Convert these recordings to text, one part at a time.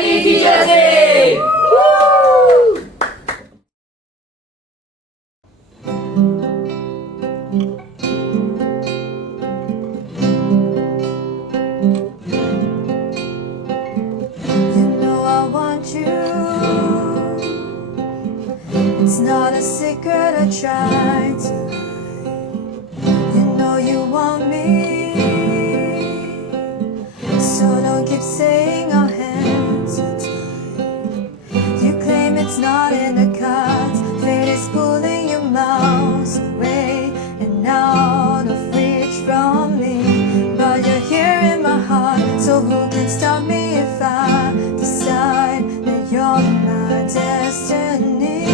Happy Teachers Day! Woo! You know I want you. It's not a secret I tried to hide. You know you want me, so don't keep saying our hands are tied. You claim it's not in the cards. Fate is pulling you miles away and out of reach from me. But you're here in my heart, so who can stop me if I decide that you're my destiny?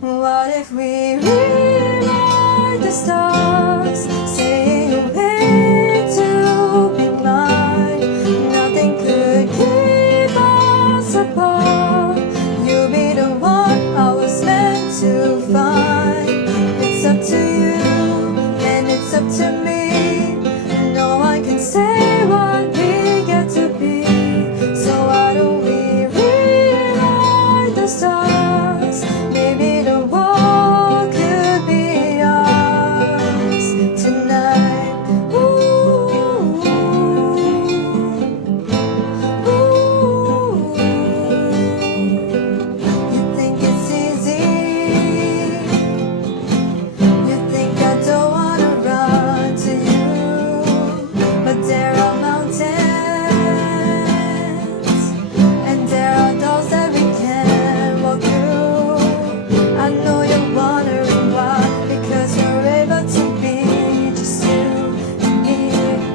What if we rewrite the stars, saying you're meant to be mine? Nothing could keep us apart. You'll be the one I was meant to find. It's up to you, and it's up to me. No one can say what we get to be. So why don't we rewrite the stars? Maybe the world could be ours tonight. Ooh, ooh. You think it's easy? You think I don't wanna run to you? But there are mountains, and there are doors that we can walk through. I know you're wondering why, because you're able to be just you and me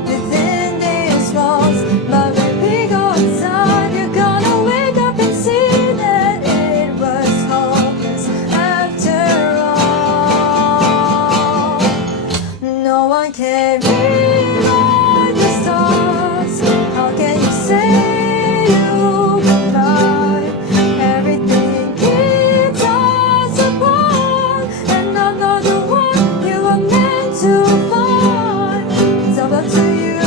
within these walls. But when we go outside, you're gonna wake up and see that it was hopeless after all. No one can rewrite the stars. How can you say you were mine? Everything keeps us apart, and I'm not the one you were meant to find. It's all up to you,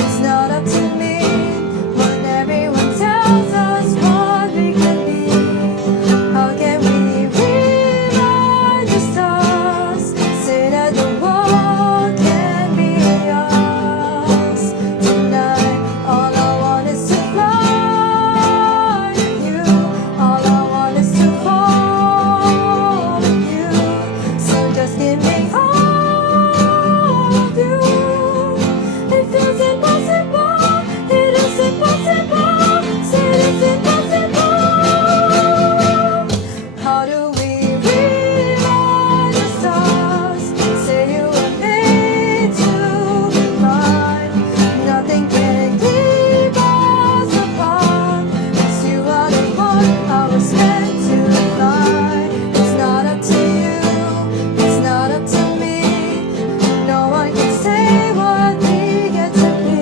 it's not up to me. When everyone tells us what we can be, how can we rewrite the stars? Say that the world can be ours tonight. All I want is to fly with you. All I want is to fall with you. So just give me all of you. It feels impossible. It is impossible. Say it's impossible. How do we rewrite the stars? Say you were made to be mine. Nothing can keep us apart, 'cause you are the one I was meant to find. It's not up to you, it's not up to me. No one can say what we get to be.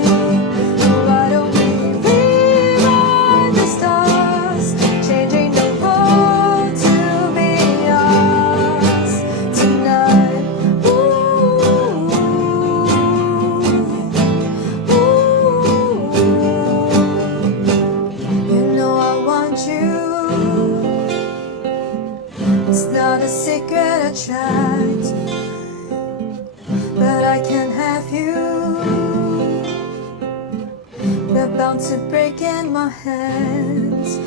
Why don't we rewrite the stars, changing the world to be ours tonight? Ooh, ooh. You know I want you. It's not a secret I tried to hide, but I can't have you. We're bound to break in my hands.